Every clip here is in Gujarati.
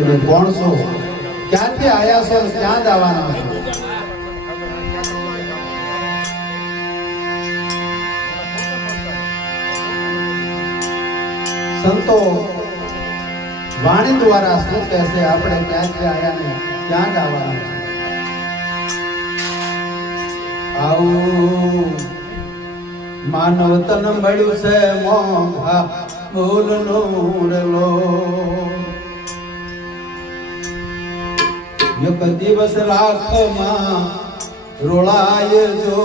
કોણ છો, ક્યાંથી આયા છો, ક્યાં જવાના છો? સંતો વાણી દ્વારા શું કહે છે? આપણે ક્યાંથી આયા ને ક્યાં જવાના છે? આવું માનવ તન મળ્યું છે મોંઘા મૂલનું રેલો. એક દિવસ લાખમાં રોળાય જો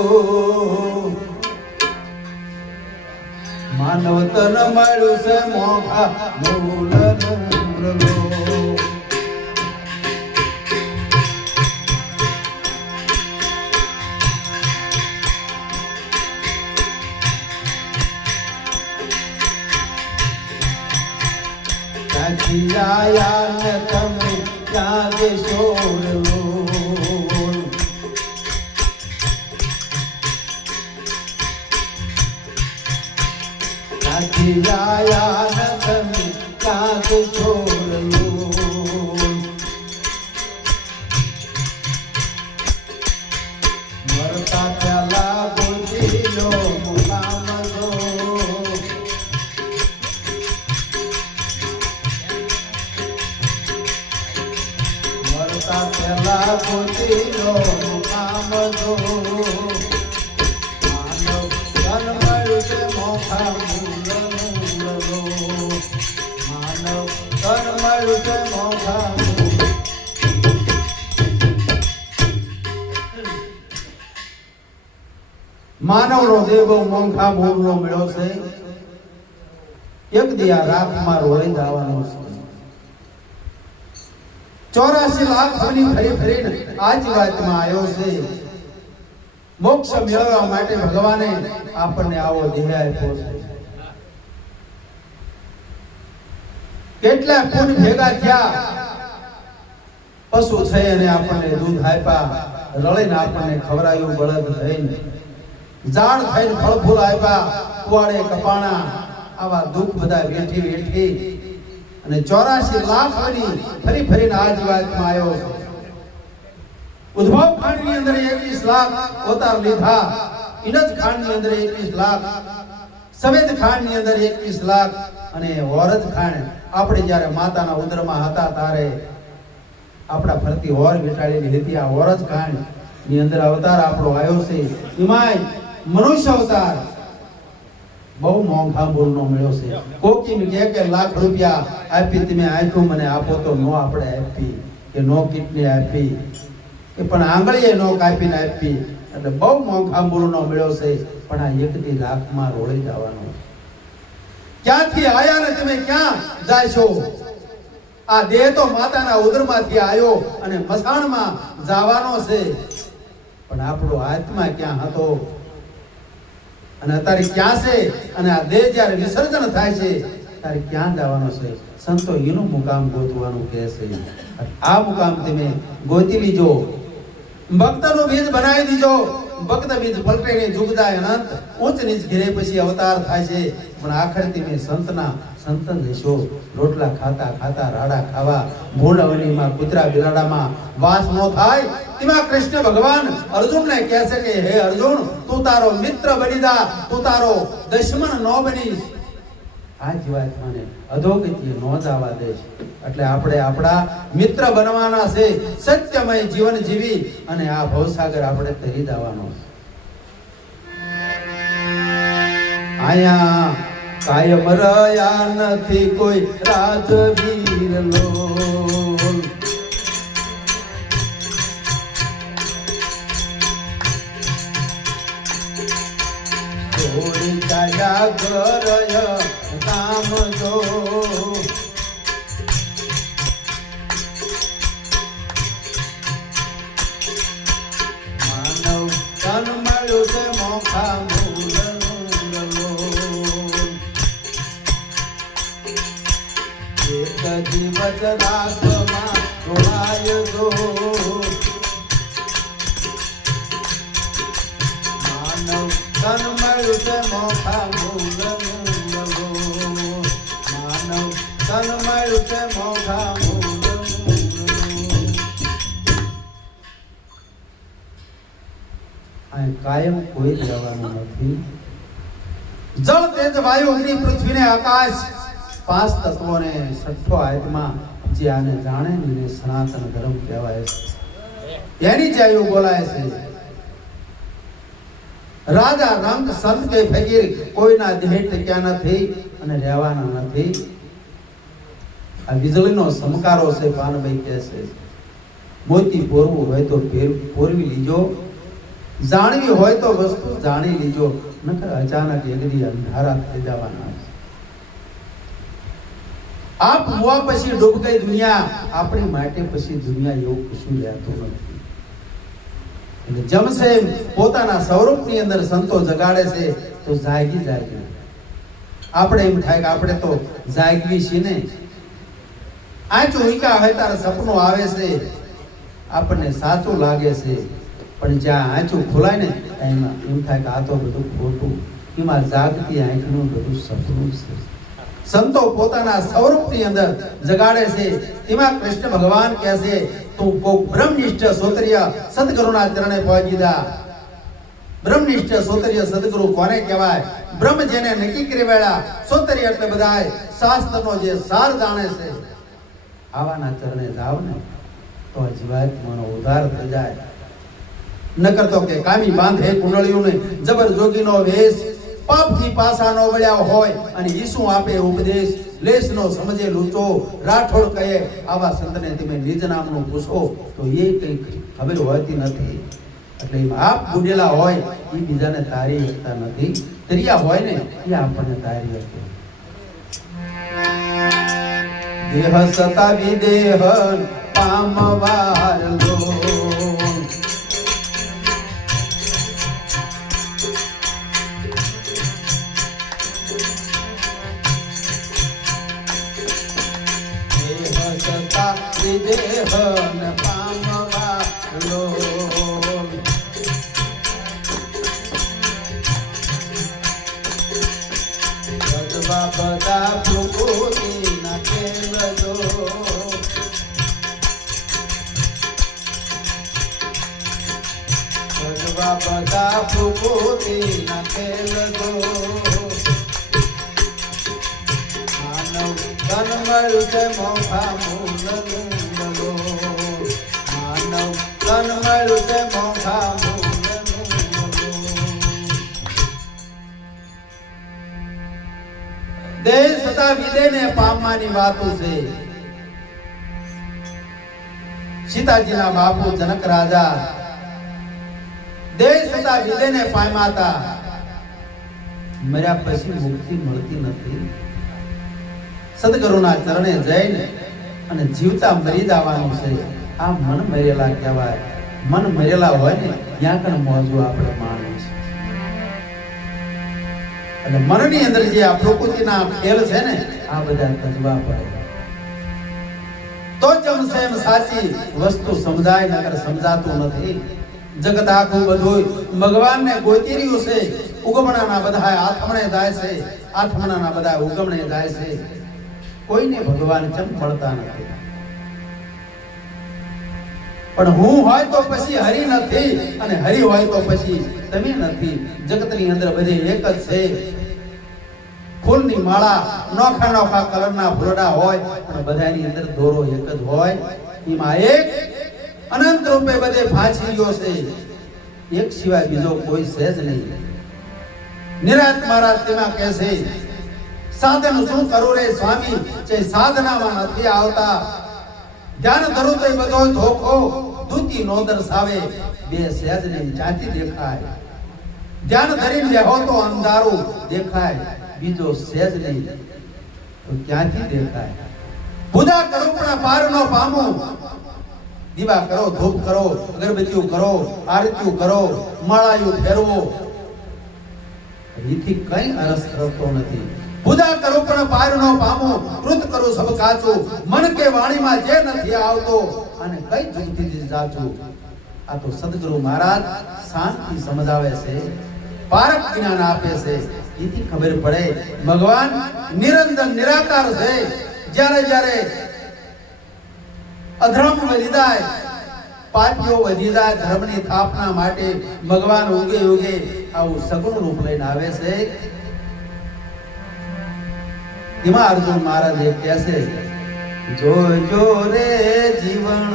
માનવ તન મળ્યું છે મોંઘા મૂલનું રેલો. ક્યાંથી આયા ને તમે ક્યાં દેશો લો? ક્યાંથી આયા ને તમે ક્યાં દેશો લો? મરતા પહેલા બોલી લો મુકામ દો. પેલા પોતીનો કામ દો. માનવ તન મળ્યું છે મોંઘા મૂલનું રેલો. માનવ તન મળ્યું છે મોંઘા મૂલ. માનવનો દેહ બહુ મોંઘા મૂળનો મળ્યો છે. એક દિયા રાખમાં રોળી જવાનો છે. 84 લાખ ફરી ફરીને આ જ વાતમાં આવ્યો છે. મોક્ષ મેળવવા માટે ભગવાને આપણને આવો દેહ આપ્યો છે. કેટલા પુન ભેગા થયા, પશુ થઈ અને આપણને દૂધ આપ્યા, રળીને આપણને ખવરાયું, બળદ થઈને ઝાડ થઈને ફળ ફૂલ આપ્યા, કુવાડે કપાણા, આવા દુઃખ બધા વેઠી વેઠી અને 84 લાખ ફરી ફરીને આ જ વાતમાં આવ્યો છે. ઉદ્ભવ ખાંડની અંદર 21 લાખ અવતાર લીધા, ઇનજ ખાંડની અંદર 21 લાખ, સફેદ ખાંડની અંદર 21 લાખ અને ઓરજ ખાંડ આપણે જ્યારે માતાના ઉદરમાં હતા ત્યારે આપણા ફરતી ઓર વિટાળેલી હતી. આ ઓરજ ખાંડ ની અંદર અવતાર આપણો આવ્યો છે. એમાંય મનુષ્ય અવતાર બહુ મોંઘા મૂળનો મળ્યો છે. કોકીમ કે લાખ રૂપિયા આપી તમે આંખું મને આપો તો નો આપણે આપી, કે નો કિડની આપી, કે પણ આંગળીએ નો કાપીને આપી. એટલે બહુ મોંઘા મૂળનો મળ્યો છે. પણ આ એકથી લાખમાં રોળી જવાનો. ક્યાંથી આયા ને તમે ક્યાં જાશો? આ દેહ તો માતાના ઉદરમાંથી આવ્યો અને મસાણમાં જવાનો છે. પણ આપણો આત્મા ક્યાં હતો અને અત્યારે ક્યાં છે? અને આ દેહ જ્યારે વિસર્જન થાય છે ત્યારે ક્યાં જવાનો છે? સંતો એનું મુકામ ગોતવાનું કહે છે. આ મુકામ તમે ગોતી લીજો, ભક્તનું બીજ બનાવી દીજો. ભક્ત બીજ પલટે ને જુગ જાય અનંત, ઉચ્ચ નીચ ઘેરે પછી અવતાર થાય છે. પણ આખરે તમે સંતન લેશો. રોટલા ખાતા ખાતા રાડા ખાવા, ભૂંડ અવનીમાં કૂતરા બિલાડામાં વાસ ન થાય. તેમાં કૃષ્ણ ભગવાન અર્જુનને કહે છે કે હે અર્જુન, તું તારો મિત્ર બની જા, તું તારો દુશ્મન ન બનીશ. આ જ વાત મને અધોગતિ ન જવા દે. એટલે આપણે આપણા મિત્ર બનવાના છે. સત્યમય જીવન જીવી અને આ ભવસાગર આપણે તરી જવાનો. આયા કાયમ રહ્યા નથી કોઈ રાજવીર લો. છોડી ચાલ્યા ઘરય કામ જો. માનવ તન મળ્યું છે મોંઘા મૂલનું રેલો. એક દિવસ રાખમાં રોળાય જો. માનવ તન મળ્યું છે મોંઘા મૂલનું રેલો. માનવ તન મળ્યું છે મોંઘા મૂલનું કાયમ કોઈ રહેવાનું નથી. જળ તેજ વાયુ અગ્નિ પૃથ્વી ને આકાશ પાંચ તત્વોને છઠ્ઠો આત્મા જે આને જાણે ને એને સનાતન ધર્મ કહેવાય છે. એની ચાયો બોલાય છે. રાજા રંગ સંત કે ફકીર કોઈના દેહ ટક્યા નથી અને રહેવાના નથી. આ વીજળીનો સમકારો છે. પાનભાઈ કહે છે મોતી પોરવું હોય તો પોરવી લીજો, જાણવી હોય તો વસ્તુ જાણી લીજો, નકર અચાનક એકદી અંધારા થઈ જવાના. આપ હુआ પછી ડૂબ ગઈ દુનિયા, આપણી માટે પછી દુનિયા એવું કશું રહેતું નથી. એટલે જમસે પોતાના સ્વરૂપની અંદર સંતો જગાડે છે તો જાગી જાગી. આપણે એમ થાય કે આપણે તો જાગવી છીએ ને. આંચું ઊંકા હોય ત્યારે સપનું આવે છે, આપણને સાચું લાગે છે, પણ જ્યાં આંચું ખોલાય ને એમાં એમ થાય કે આ તો બધું ખોટું. એમાં જાગતી આંખનું બધું સપનું છે. સંતો પોતાના સ્વરૂપની અંદર જગાડે છે. એમાં કૃષ્ણ ભગવાન કહે છે તું કોક બ્રહ્મનિષ્ઠ સોતરીય સદગુરુના ચરણે પહોંચી જા. બ્રહ્મનિષ્ઠ સોતરીય સદગુરુ કોને કહેવાય? બ્રહ્મ જેને નક્કી કરી વેળા સોતરીય એટલે બધાય શાસ્ત્રનો જે સાર જાણે છે. આવાના ચરણે જાવ ને તો જીવાત્માનો ઉદ્ધાર થઈ જાય. નકર તો કે કામી બાંધે કુંડળીઓને જબર જોગીનો વેશ, પાપથી પાસા નો વળ્યા હોય અને ઈસુ આપે ઉપદેશ, લેશનો સમજે લૂચો. રાઠોડ કહે આવા સંતને તમે નિજ નામનું પૂછો તો એ કંઈ ખબર હોતી નથી. એટલે આપ બુડેલા હોય એ બીજાને તારી શકતા નથી. તરિયા હોય ને એ આપણને તારી શકે. દેહ સતા વિદેહ પામવાર લો, વિદેહન પામવા લો. સદવા બધા પ્રકૃતિ ના કેલજો, સદવા બધા પ્રકૃતિ ના કેલજો. માનવ તન મળ્યું છે મોખા મૂલનું, માનવ તન મળ્યું છે મોખા મૂલનું. દેહ સદા વિદેને પામવાની વાતો છે. સીતાજીના બાપુ જનક રાજા દેહ સદા વિદેને પામ્યા હતા. મર્યા પછી મુક્તિ મળતી નથી. સદગુરુના ચરણે જઈને અને જીવતા મરી જવાનું છે. આ મન મરેલા કહેવાય. મન મરેલા હોય ને ત્યાં કણ મોજું આપણે માણવું છે. અને મનની અંદર જે આ પ્રકૃતિના ખેલ છે ને આ બધા તજવા પડે તો જમસેમ સાચી વસ્તુ સમજાય, નકર સમજાતું નથી. જગત આખું બધું ભગવાનને ગોતી રહ્યું છે. ઉગમણાના બધા આથમણે જાય છે, આથમણાના બધા ઉગમણે જાય છે. કોઈને ભગવાન ચમ મળતા નથી. પણ હું હોય તો પછી હરિ નથી અને હરિ હોય તો પછી તમે નથી. જગતની અંદર બધે એક જ છે. ફૂલની માળા નોખા નોખા કલરના ફૂલડા હોય પણ બધાની અંદર દોરો એક જ હોય. એમાં એક અનંત રૂપે બધે ફાંચીઓ છે. એક સિવાય બીજો કોઈ છે જ નહીં. નિરાત મહારાજ તેમાં કહે છે સાધન શું કરું રે સ્વામી, જે સાધનામાં નથી આવતા. ધ્યાન ધરું તો બધો ધોખો, દૂતી નો દર્શાવે. બે સહેજ ને ચાંચી દેખાય. ધ્યાન ધરીને બેહો તો અંધારું દેખાય, બીજો સહેજ નહીં તો ક્યાંથી દેખાય. પૂજા કરો પણ પાર નો પામું. દીવા કરો, ધૂપ કરો, અગરબત્તીઓ કરો, આરતીઓ કરો, માળાયું ફેરવો, એથી કઈ અરસ થતો નથી. પૂજા કરો પણ પાર નો પામું, કૃત કરો સબ કાચું. મન કે વાણીમાં જે નથી આવતો અને કઈ જુગતી જાચું. આ તો સદગુરુ મહારાજ શાંતિ સમજાવે છે, પારક જ્ઞાન આપે છે. એથી ખબર પડે ભગવાન નિરંજન નિરાકાર છે. જ્યારે જ્યારે અધર્મ લીધાય પાપીઓ વધી જાય ધર્મની સ્થાપના માટે ભગવાન ઉગે ઉગે આવું સગુણ રૂપ લઈને આવે છે. એમાં અર્જુન મહારાજ એ કહે છે, જોજો રે જીવન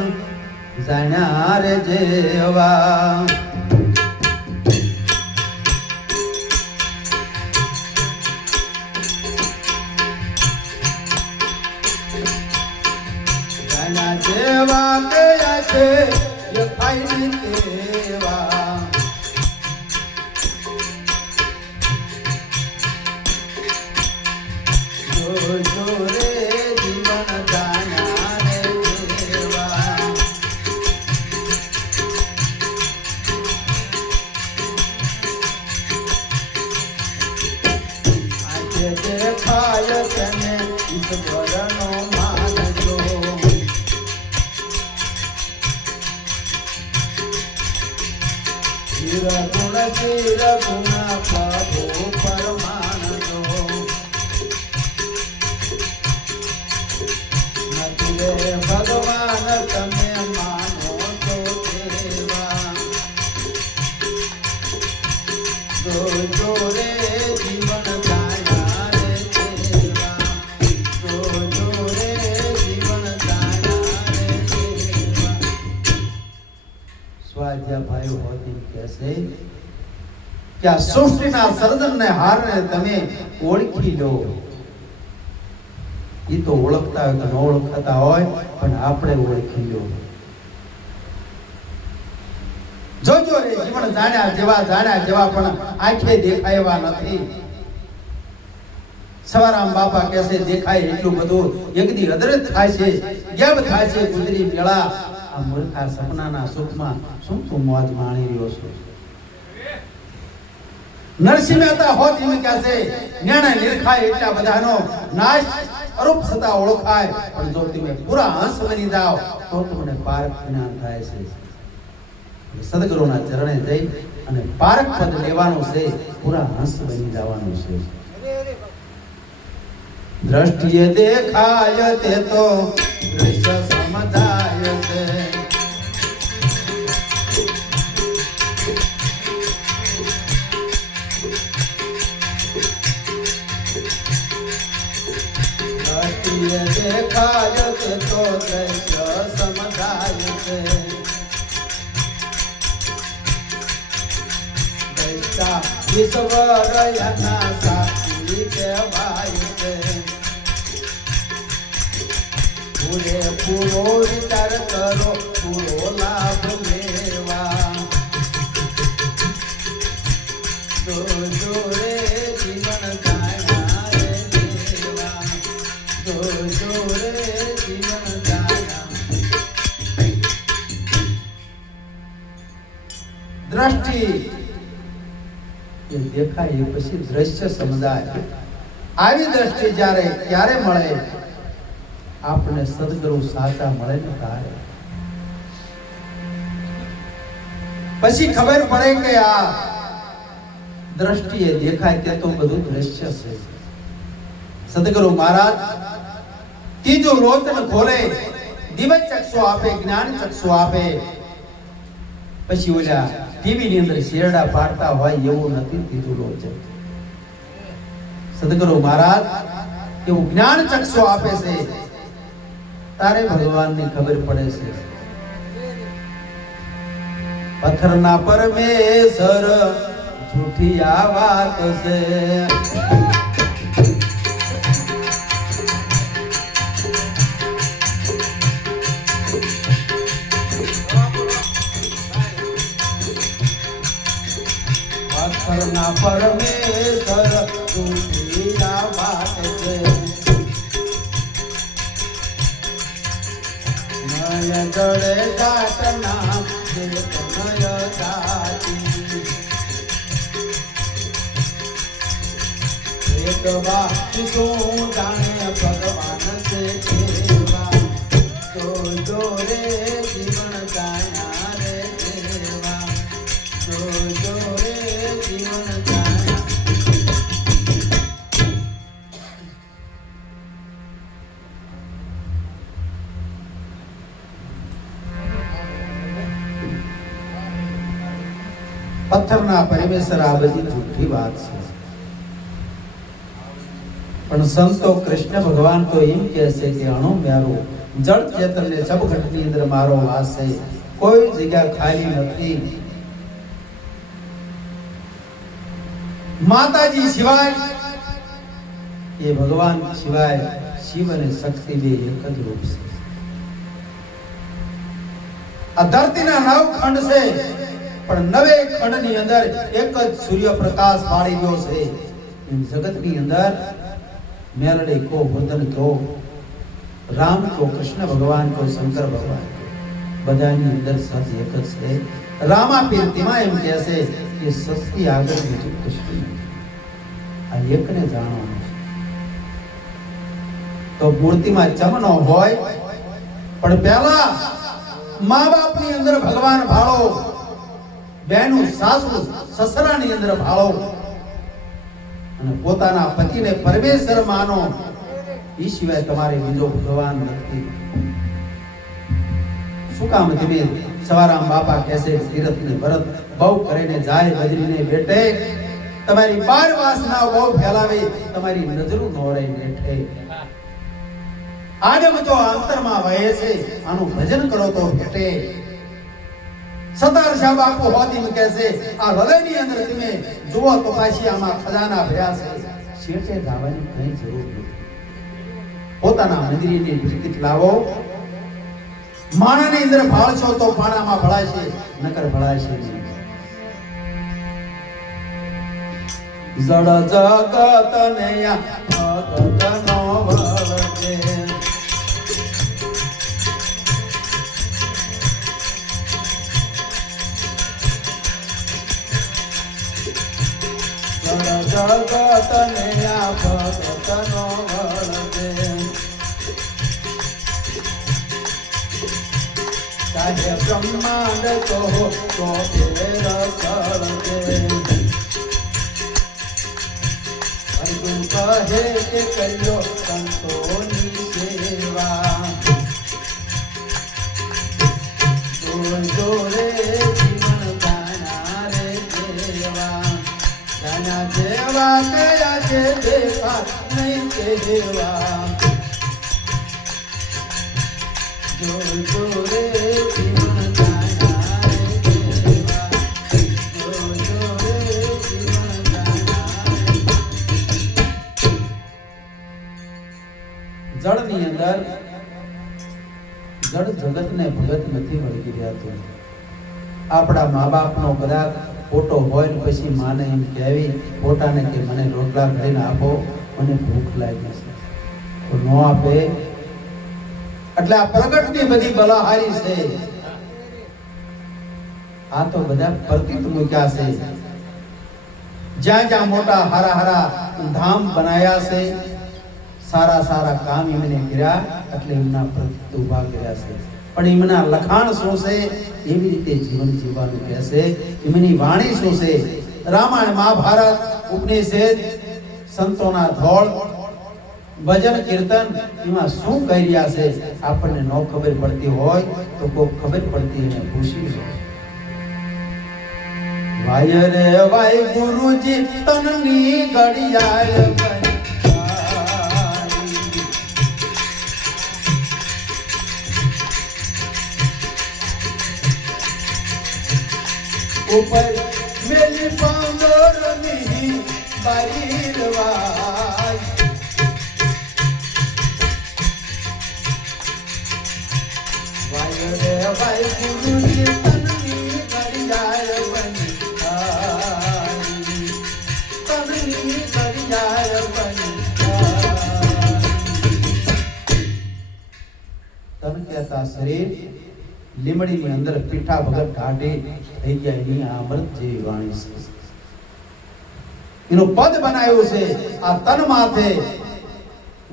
જાણ્યા રે જેવા, જાણ્યા જેવા કયા છે એ ખાઈ તેવા, જોજો રે જીવન જાણ્યા રે જેવા. આજે દેખાય તેને ઈશ્વરનો માનજો, ચિર ગુણ પ્રભુ પરમાનજો, નથી રે ભગવાન તમે માનો તો તેવા, જોજો રે જીવન જાણ્યા રે તેવા, જોજો રે જીવન જાણ્યા રે તેવા. સ્વાધ્યાય ભાઈઓ હોતી કહેશે કે આ સૃષ્ટિના સર્જનને હારને તમે ઓળખી લો. એ તો ઓળખતા હોય કે ન ઓળખતા હોય પણ આપણે ઓળખી લો. જોજો રે જીવન જાણ્યા જેવા પણ આંખે દેખાય એવા નથી. સવારામ બાપા કહેશે દેખાય એટલું બધું એકદી અદ્રશ્ય થાય છે, ગેબ થાય છે ગુજરી મેળા. આ મૂર્ખા સપનાના સુખમાં શું તું મોજ માણી રહ્યો છો? નરસિંહ મહેતા હોત એમ કહેશે જ્ઞાન નિરખાય એટલા બધાનો નાશ અરૂપ છતાં ઓળખાય, પણ જો તમે પૂરા હંસ બની જાઓ તો તમને પારક જ્ઞાન થાય છે. સદગુરુના ચરણે જઈ અને પારક પદ લેવાનું છે, પૂરા હંસ બની જવાનું છે. દ્રષ્ટિએ દેખાય તે તો દૃશ્ય સમજાય છે, દ્રષ્ટિએ દેખાય તે તો દૃશ્ય સમજાય છે, દ્રષ્ટા ઈશ્વરયના સાક્ષી કહેવાય છે, પૂરો વિચાર કરો પૂરો લાભ લેવા, જોજો રે જીવન જાણ્યા રે જેવા, જોજો રે જીવન જાણ્યા. દ્રષ્ટિ એ દેખાય એ પછી દ્રશ્ય સમજાય. આવી દ્રષ્ટિ જ્યારે ક્યારે મળે? આપણે સદગુરુ સાચા મળે ને ત્યારે પછી ખબર પડે કે આ દ્રષ્ટિએ દેખાય તે તો બધું દ્રશ્ય છે. સદગુરુ મહારાજ ત્રીજું લોચન ખોલે, દિવ્ય ચક્ષુ આપે, જ્ઞાન ચક્ષુ આપે. પછી ઓલા ટીવી ની અંદર શેરડા પાડતા હોય એવું નથી ત્રીજું લોચન. સદગુરુ મહારાજ એવું જ્ઞાન ચક્ષુ આપે છે, તારે ભગવાનની ખબર પડે છે. પથ્થરના પરમેશ્વર झूठी आ बात से करना परमेश्वर झूठी आ बात से नय गड़े काटना नय जाती एक बात तू जाने भगवान से केवा तो जो रे जीवन जाना रे देवा तो जो रे जीवन जाना પથ્થરના પરમેશ્વર આ બધી જૂઠી વાત છે. પણ સંતો કૃષ્ણ ભગવાન તો એમ કહે છે કે અણુ મ્યારો જળ ચેતન ને સબ ઘટની અંદર મારો વાસ છે, કોઈ જગ્યા ખાલી નથી. માતાજી સિવાય એ ભગવાન સિવાય શિવ અને શક્તિ બે એક જ રૂપ છે. આ ધરતીના 9 ખંડ છે, પણ 9 ખંડની અંદર એક જ સૂર્ય પ્રકાશ પાડી ગયો છે. જગતની અંદર મેલડે કો વર્ધન કો રામ કો કૃષ્ણ ભગવાન કો શંકર ભગવાન બધાની અંદર સત એક જ છે. રામા પીરતીમાં એમ કહે છે કે સત્ય આગળ બીજું કશું નથી, આ એકને જાણવાનું છે. તો મૂર્તિમાં ચમનો હોય, પણ પહેલા મા બાપની અંદર ભગવાન ભાળો, બેનું સાસુ સસરાની અંદર ભાળો, અને પોતાના પતિને પરમેશ્વર માનો. એ સિવાય તમારે બીજો ભગવાન નથી. શું કામ તમે સવારામ બાપા કહેશે તીરથ ને વ્રત બહુ કરીને જાય, બદરીને બેઠે, તમારી 12 વાસના બહુ ફેલાવે, તમારી નજરો નોરે બેઠે. આડમ જો અંતરમાં વહે છે, આનું ભજન કરો તો ભેટે. સતાર શાહ બાપુ હોદીમ કહેશે આ હૃદયની અંદર તમે જુઓ તો પાછી આમાં ખજાના ભર્યા છે. શેઠે જવાની કઈ જરૂર નથી. પોતાના મંદિરની વિકિત લાવો. માણાની અંદર ભાળશો તો પાણામાં ભળાશે, નકર ભળાશે નહીં. જડ જગત ને ભગતનો વળગે, જગત ને ભગતનો વળગે, ચાહે બ્રહ્માંડ તો ફેર ચળગે. અર્જુન કહે કે કર્યો સંતોની સેવા, જોડે જીવન ગાના રે દેવા. ગાના જેવા કયા જે દેખા નહીં કેવા, જોડે જીવન ગાના રે દેવા, જોડે જીવન ગાના. જળની અંદર જળ જગતને ભગત નથી વળગી રહ્યા. આપણા મા બાપનો કદાચ ફોટો હોય ને પછી માને એમ કહેવી ફોટાને કે મને રોટલા ઘડીને આપો, મને ભૂખ લાગી છે, તો ન આપે. એટલે આ પ્રગટની બધી બલાહારી છે. આ તો બધા પ્રતીત મૂક્યા છે. જ્યાં જ્યાં મોટા હારા હારા ધામ બનાયા છે, સારા સારા કામ એમને કર્યા, એટલે એમના પ્રતીત ઉભા કર્યા છે. પણ એમના લખાણ શું છે, એવી રીતે જીવન જીવવાનું કહેશે. એમની વાણી શું છે, રામાયણ મહાભારત ઉપનિષદ સંતોના ધોળ ભજન કીર્તન એમાં શું કહી રહ્યા છે, આપણને ન ખબર પડતી હોય તો કોઈ ખબર પડતી એને પૂછી લો. વાય રે વાય ગુરુજી તનની ઘડિયાળ ઉપર મેલી પાંદોરની બારીરવાય. વાય રે વાય ગુરુજી તનની ઘડિયાળ બની, તનની ઘડિયાળ બની. તન કહેતા શરીર લીમડીની અંદર પીઠા વગર કાઢે થઈ ગયા. એની આ અમૃત જેવી વાણી છે. એનું પદ બનાવ્યું છે આ તન માથે.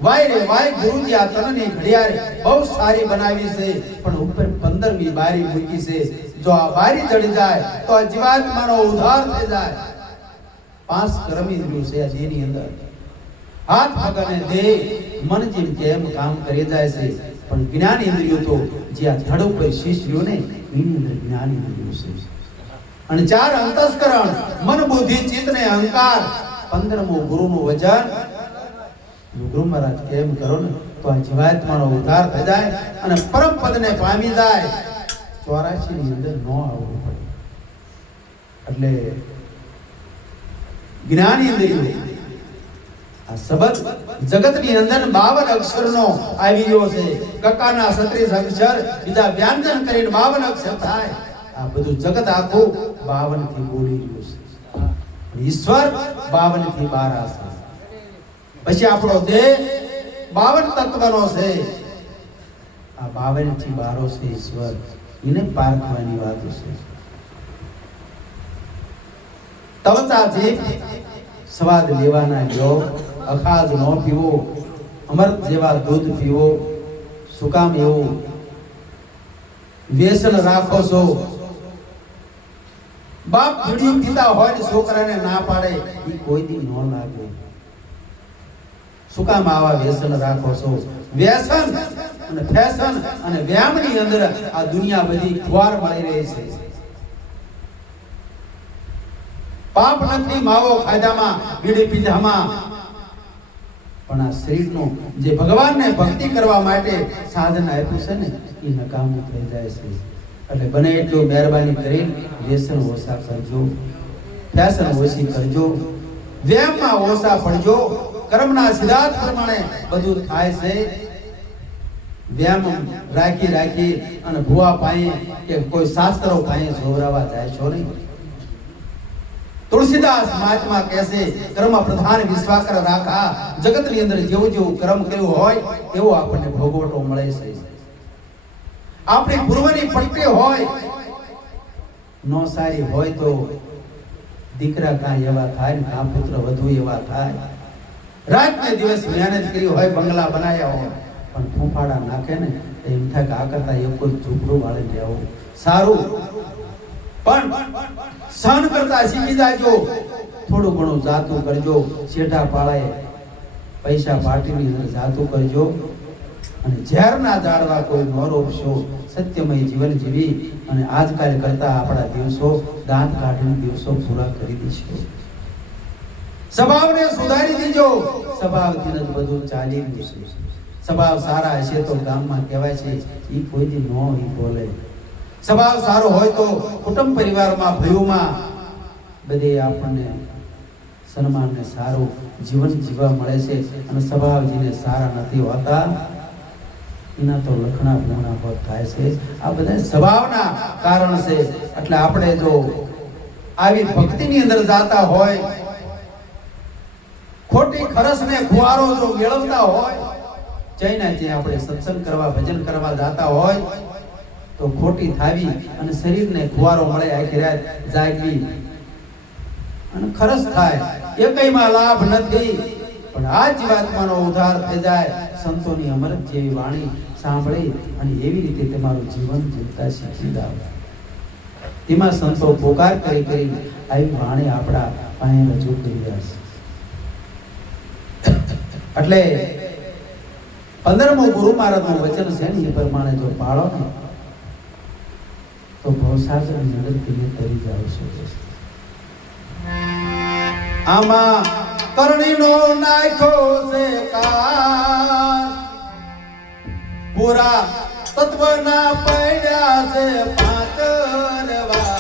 વાય રે વાય ગુરુજી આ તનની ઘડિયાળ બહુ સારી બનાવી છે, પણ ઉપર 15મી બારી મૂકી છે. જો આ બારી ચડી જાય તો આ જીવાત્માનો ઉદ્ધાર થઈ જાય. 5 કર્મ ઇન્દ્રિયો છે આ જેની અંદર. હાથ પગ અને દેહ મન જીવ કેમ કામ કરી જાય છે, પણ જ્ઞાન ઇન્દ્રિયો તો જે આ ધડ ઉપર શીશ રહ્યો ને એની અંદર જ્ઞાન ઇન્દ્રિયો છે. અને 4 અંતસ્કરણ મન બુદ્ધિ ચિત્ત ને અહંકાર 15મો ગુરુનું વચન ગુરુ મહારાજ કેમ કરો ને તો આ જીવાત્માનો ઉદ્ધાર થઈ જાય અને પરમ પદને પામી જાય 84 ની અંદર ન આવવું પડે એટલે જ્ઞાની ઇન્દ્રિયો આ શબ્દ જગતની અંદર 52 અક્ષરનો આવી ગયો છે કકાના 36 અક્ષર બીજા વ્યંજન કરીને 52 અક્ષર થાય આ બધું જગત આખું 52 થી બોલી રહ્યું છે ઈશ્વર 52 થી 12 છે પછી આપણો દેહ 52 તત્વનો છે આ 52 થી 12 છે ઈશ્વર એને પારખવાની વાત છે તવચાથી સ્વાદ લેવાના યોગ અખાજ ન પીવો અમૃત જેવા દૂધ પીવો શું કામ એવું વ્યસન રાખો છો બાપ બીડી પીતા હોય ને છોકરાને ના પાડે એ કોઈ દી ન લાગે શું કામ આવા વ્યસન રાખો છો વ્યસન અને ફેશન અને વ્યાયામની અંદર આ દુનિયા બધી ખ્વાર મળી રહી છે પાપ નથી માવો ખાધામાં બીડી પીધામાં પણ આ શરીરનું જે ભગવાનને ભક્તિ કરવા માટે સાધન આપ્યું છે ને એ નકામું થઈ જાય છે એટલે બને એટલું મહેરબાની કરીને વ્યસન ઓછા કરજો ફેશન ઓછી કરજો વ્યાયામમાં ઓછા પડજો કર્મના સિદ્ધાંત પ્રમાણે બધું થાય છે વ્યાયામ રાખી અને ભુવા પાએ કે કોઈ શાસ્ત્રો પાએ જોરાવા જાય છો નહીં તુલસીદાસ મહાત્મા કહેશે કર્મ પ્રધાન વિશ્વાકર રાખા જગતની અંદર જેવું જેવું કર્મ કર્યું હોય એવો આપણને ભોગવટો મળે છે આપણી પૂર્વની પટ્ટી હોય નો સારી હોય તો દીકરા કાંઈ એવા થાય ને કા પુત્ર વધુ એવા થાય રાત ને દિવસ મહેનત કરી હોય બંગલા બનાવ્યા હોય પણ ફૂંફાડા નાખે ને એમ થાય કે આ કરતા એક કોઈ ઝૂંપડું વાળી લેવું સારું પણ સહન કરતા શીખી જાજો થોડું ઘણું જાતું કરજો શેઠા પાળાએ પૈસા પાર્ટીની અંદર જાતું કરજો અને ઝેરના ઝાડવા કોઈ ન રોપશો સત્યમય જીવન જીવી અને આજકાલ કરતા આપણા દિવસો દાંત કાઢીને દિવસો પૂરા કરી દઈશું સ્વભાવને સુધારી દીજો સ્વભાવથી જ બધું ચાલી જશે સ્વભાવ સારા હશે તો ગામમાં કહેવાય છે ઈ કોઈ દી નો ઈ બોલે સ્વભાવ સારો હોય તો કુટુંબ પરિવારમાં ભયુમાં બધે આપણને સન્માન ને સારું જીવન જીવવા મળે છે અને સ્વભાવ જેને સારા નથી હોતા એના તો લખણા ગુણા હોત થાય છે આ બધા સ્વભાવના કારણ છે એટલે આપણે જો આવી ભક્તિની અંદર જાતા હોય ખોટી ખરસને ખુવારો જો મેળવતા હોય જઈને જે આપણે સત્સંગ કરવા ભજન કરવા જાતા હોય તો ખોટી થાવી અને શરીરને ખુવારો મળે આખી રાત જાગવી અને ખરસ થાય એકઈમાં લાભ નથી પણ આ જીવાત્માનો ઉદ્ધાર થઈ જાય સંતોની અમૃત જેવી વાણી સાંભળી અને એવી રીતે તમારું જીવન જીવતા શીખી જાવ તેમાં સંતો પોકાર કરી આવી વાણી આપણા પાસે રજૂ કરી રહ્યા છે એટલે 15મો ગુરુ મહારાજનું વચન છે ને એ પ્રમાણે જો પાળો ને તો ભવસાગરની અંદર તમે તરી જાવ છો આમાં કરણીનો નાખ્યો છે કાર પૂરા તત્વના પડ્યા છે પાંચરવા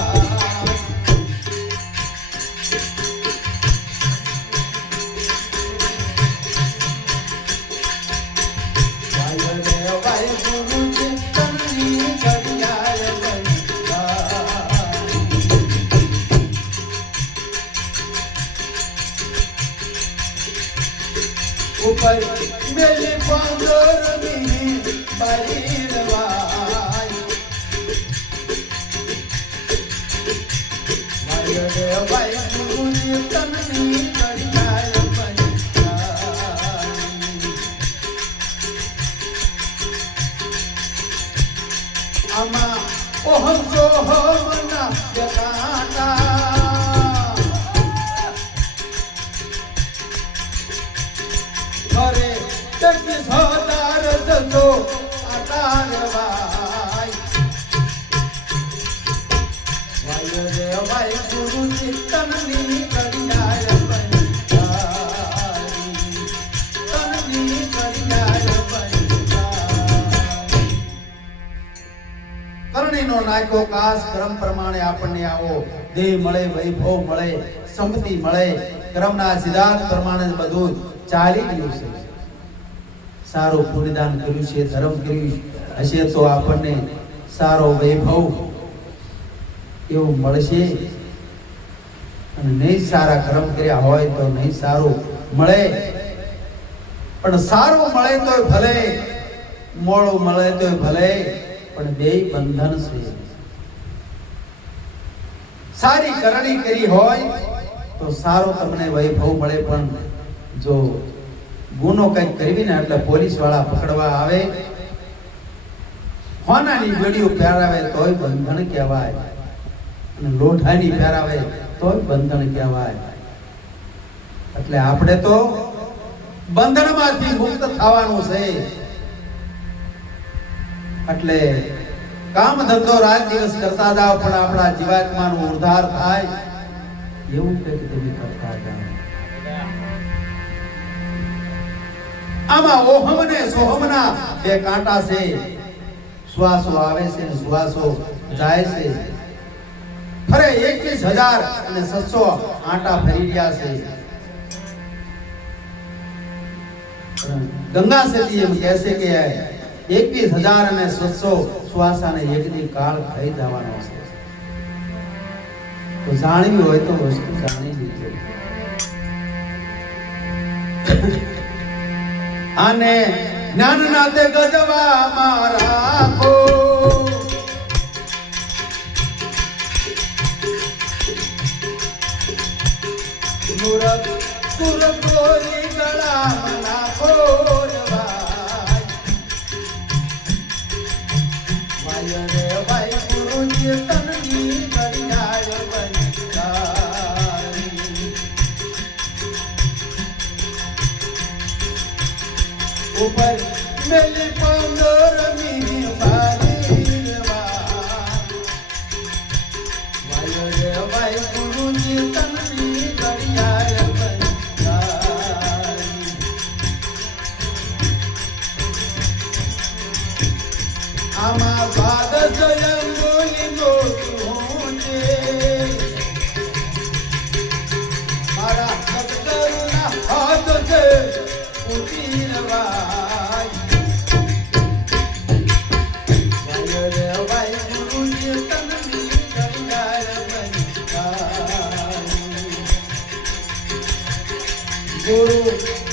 ઉપર મેલી પાંદરની બરીરવાય વાય રે વાય ગુરુજી તનની કડિયાય બની આમાં ઓહમ સોહમના જકાતા અરે જગદીશ હોદાર જતો આટાર વાય વાય રે વાય કરણીનો નાખ્યો કાસ કર્મ પ્રમાણે આપણને આવો દેહ મળે વૈભવ મળે સંપત્તિ મળે કર્મના સિદ્ધાંત પ્રમાણે બધું ચાલી ગયું છે સારું પુણ્યદાન કર્યું છે ધર્મ કર્યું હશે તો આપણને સારો વૈભવ એવું મળશે અને નહીં સારા કર્મ કર્યા હોય તો નહીં સારું મળે પણ સારું મળે તો ભલે મોડું મળે તો ભલે પણ બેય બંધન છે સારી કરણી કરી હોય તો સારો તમને વૈભવ મળે પણ જો ગુનો કંઈક કરવી ને એટલે પોલીસ વાળા પકડવા આવે હોનાની બેડીઓ પહેરાવે તોય બંધન કહેવાય અને લોઢાની પહેરાવે તોય બંધન કહેવાય એટલે આપણે તો બંધનમાંથી મુક્ત થવાનું છે એટલે કામ ધંધો રાત દિવસ કરતા જાઓ પણ આપણા જીવાત્માનો ઉદ્ધાર થાય એવું કંઈક તમે કરતા જાઓ આમાં ઓહમ ને સોહમના બે કાંટા છે શ્વાસો આવે છે અને શ્વાસો જાય છે ફરે 21,700 આંટા ફરી રહ્યા છે ગંગા સતી એમ કહે છે કે 21,700 શ્વાસાને એક દી કાળ થઈ જવાનો છે તો જાણવી હોય તો વસ્તુ જાણી લીજો આને જ્ઞાનના તે ગજવા મારા કો મુરત સુરત ગોરી ગળા મના ખોરવાય વાય રે વાય ગુરુજી તનની કરિયાય બનકારી ઉપર મેલી 15મી બારી વાય રે વાય ગુરુજી તનની કરિયાય બનકારી આમાં બાદ જયમ બોલી મોતું છે મારા સદગુરુના હાથ છે ઉતીરવાય વાય રે વાય ગુરુજી તનની કરિયાય બનકારી ગુરુ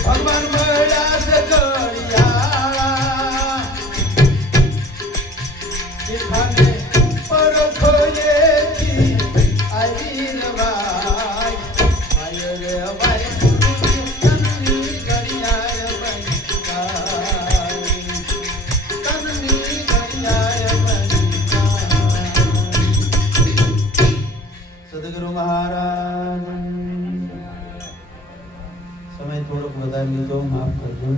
ભગવાન મળ્યા છે કરિયાળા શિખાને પરખોયેથી આવી રવાય વાય રે વાય ગુરુજી તનની કરિયાય બનકારી તનની કરિયાય બનકારી સદગુરુ મહારાજ સમય થોડોક વધારી લીધો માફ કરજો